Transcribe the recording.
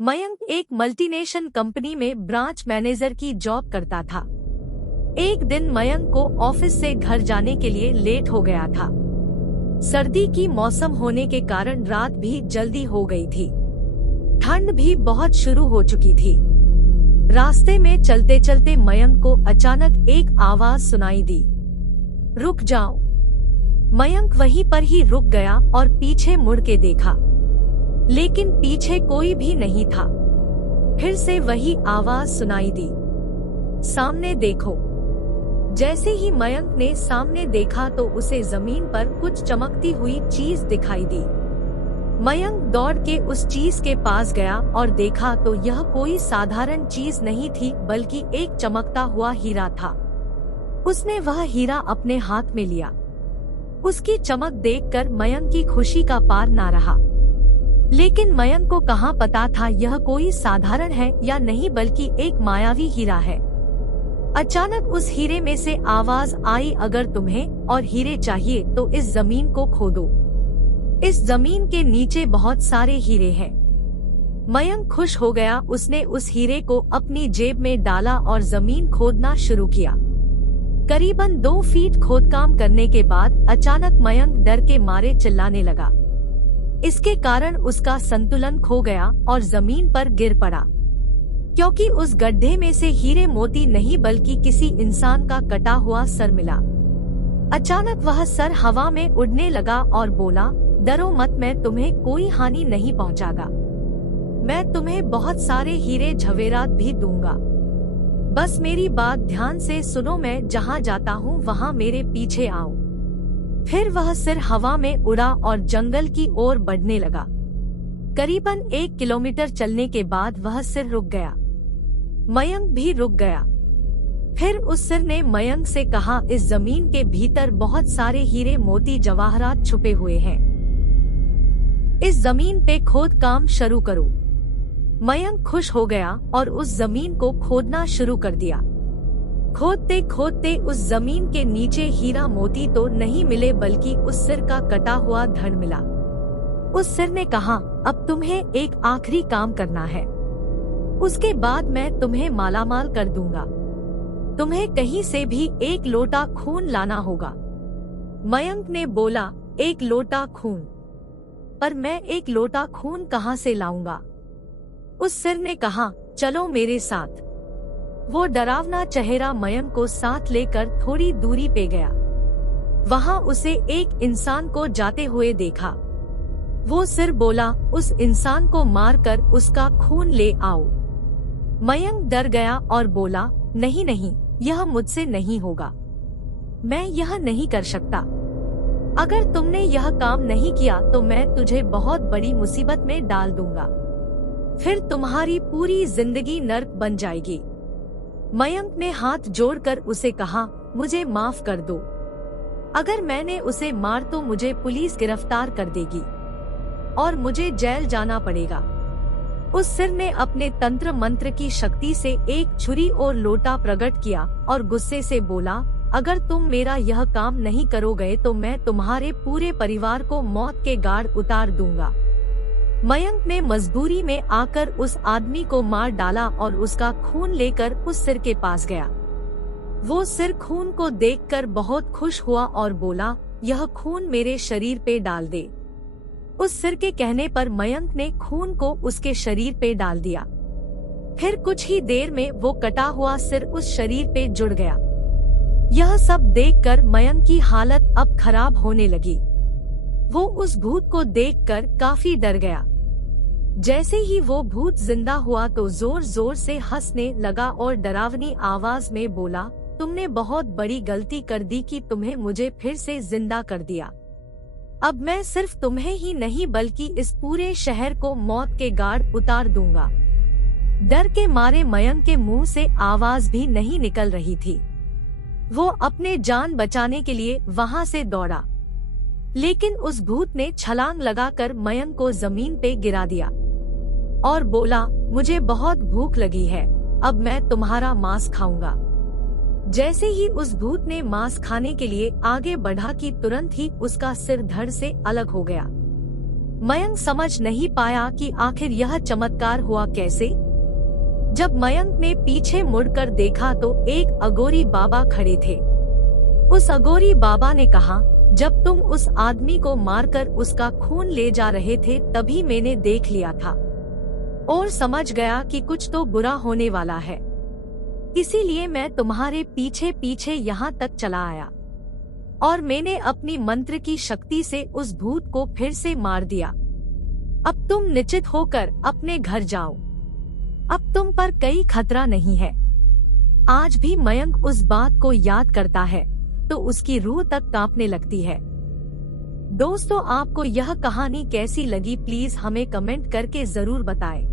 मयंक एक multinational company में branch manager की जॉब करता था। एक दिन मयंक को ऑफिस से घर जाने के लिए लेट हो गया था। सर्दी की मौसम होने के कारण रात भी जल्दी हो गई थी। ठंड भी बहुत शुरू हो चुकी थी। रास्ते में चलते चलते मयंक को अचानक एक आवाज सुनाई दी, रुक जाओ। मयंक वहीं पर ही रुक गया और पीछे मुड़ के देखा, लेकिन पीछे कोई भी नहीं था। फिर से वही आवाज सुनाई दी, सामने देखो। जैसे ही मयंक ने सामने देखा तो उसे जमीन पर कुछ चमकती हुई चीज दिखाई दी। मयंक दौड़ के उस चीज के पास गया और देखा तो यह कोई साधारण चीज नहीं थी, बल्कि एक चमकता हुआ हीरा था। उसने वह हीरा अपने हाथ में लिया। उसकी चमक देखकर मयंक की खुशी का पार ना रहा। लेकिन मयंक को कहाँ पता था यह कोई साधारण है या नहीं, बल्कि एक मायावी हीरा है। अचानक उस हीरे में से आवाज आई, अगर तुम्हें और हीरे चाहिए तो इस जमीन को खोदो। इस जमीन के नीचे बहुत सारे हीरे हैं। मयंक खुश हो गया। उसने उस हीरे को अपनी जेब में डाला और जमीन खोदना शुरू किया। करीबन 2 फीट खोदकाम करने के बाद अचानक मयंक डर के मारे चिल्लाने लगा। इसके कारण उसका संतुलन खो गया और जमीन पर गिर पड़ा, क्योंकि उस गड्ढे में से हीरे मोती नहीं बल्कि किसी इंसान का कटा हुआ सर मिला। अचानक वह सर हवा में उड़ने लगा और बोला, डरो मत, मैं तुम्हें कोई हानि नहीं पहुंचागा। मैं तुम्हें बहुत सारे हीरे जवेरात भी दूंगा। बस मेरी बात ध्यान से सुनो, मैं जहाँ जाता हूँ वहाँ मेरे पीछे आओ। फिर वह सिर हवा में उड़ा और जंगल की ओर बढ़ने लगा। करीबन 1 किलोमीटर चलने के बाद वह सिर रुक गया। मयंक भी रुक गया। फिर उस सिर ने मयंक से कहा, इस जमीन के भीतर बहुत सारे हीरे मोती जवाहरात छुपे हुए हैं। इस जमीन पे खोद काम शुरू करो। मयंक खुश हो गया और उस जमीन को खोदना शुरू कर दिया। खोदते खोदते उस जमीन के नीचे हीरा मोती तो नहीं मिले, बल्कि उस सिर का कटा हुआ धड़ मिला। उस सिर ने कहा, अब तुम्हें एक आखिरी काम करना है, उसके बाद मैं तुम्हें मालामाल कर दूंगा। तुम्हें कहीं से भी 1 लोटा खून लाना होगा। मयंक ने बोला, 1 लोटा खून? पर मैं 1 लोटा खून कहाँ से लाऊंगा? उस सिर ने कहा, चलो मेरे साथ। वो डरावना चेहरा मयंक को साथ लेकर थोड़ी दूरी पे गया। वहाँ उसे एक इंसान को जाते हुए देखा। वो सिर बोला, उस इंसान को मारकर उसका खून ले आओ। मयंक डर गया और बोला, नहीं नहीं, यह मुझसे नहीं होगा। मैं यह नहीं कर सकता। अगर तुमने यह काम नहीं किया तो मैं तुझे बहुत बड़ी मुसीबत में डाल दूंगा। फिर तुम्हारी पूरी जिंदगी नर्क बन जाएगी। मयंक ने हाथ जोड़कर उसे कहा, मुझे माफ कर दो। अगर मैंने उसे मार तो मुझे पुलिस गिरफ्तार कर देगी और मुझे जेल जाना पड़ेगा। उस सिर ने अपने तंत्र मंत्र की शक्ति से एक छुरी और लोटा प्रकट किया और गुस्से से बोला, अगर तुम मेरा यह काम नहीं करोगे तो मैं तुम्हारे पूरे परिवार को मौत के गाढ़ उतार दूंगा। मयंक ने मजबूरी में आकर उस आदमी को मार डाला और उसका खून लेकर उस सिर के पास गया। वो सिर खून को देखकर बहुत खुश हुआ और बोला, यह खून मेरे शरीर पे डाल दे। उस सिर के कहने पर मयंक ने खून को उसके शरीर पे डाल दिया। फिर कुछ ही देर में वो कटा हुआ सिर उस शरीर पे जुड़ गया। यह सब देखकर मयंक की हालत अब खराब होने लगी। वो उस भूत को देखकर काफी डर गया। जैसे ही वो भूत जिंदा हुआ तो जोर जोर से हंसने लगा और डरावनी आवाज में बोला, तुमने बहुत बड़ी गलती कर दी कि तुम्हें मुझे फिर से जिंदा कर दिया। अब मैं सिर्फ तुम्हें ही नहीं बल्कि इस पूरे शहर को मौत के गाढ़ उतार दूंगा। डर के मारे मयंक के मुंह से आवाज भी नहीं निकल रही थी। वो अपने जान बचाने के लिए वहां से दौड़ा, लेकिन उस भूत ने छलांग लगाकर मयंक को जमीन पे गिरा दिया और बोला, मुझे बहुत भूख लगी है, अब मैं तुम्हारा मांस खाऊंगा। जैसे ही उस भूत ने मांस खाने के लिए आगे बढ़ा कि तुरंत ही उसका सिर धड़ से अलग हो गया। मयंक समझ नहीं पाया कि आखिर यह चमत्कार हुआ कैसे। जब मयंक ने पीछे मुड़कर देखा तो एक अघोरी बाबा खड़े थे। उस अघोरी बाबा ने कहा, जब तुम उस आदमी को मारकर उसका खून ले जा रहे थे तभी मैंने देख लिया था और समझ गया कि कुछ तो बुरा होने वाला है, इसीलिए मैं तुम्हारे पीछे पीछे यहाँ तक चला आया और मैंने अपनी मंत्र की शक्ति से उस भूत को फिर से मार दिया। अब तुम निश्चित होकर अपने घर जाओ, अब तुम पर कोई खतरा नहीं है। आज भी मयंक उस बात को याद करता है तो उसकी रूह तक कांपने लगती है। दोस्तों, आपको यह कहानी कैसी लगी प्लीज हमें कमेंट करके जरूर बताएं।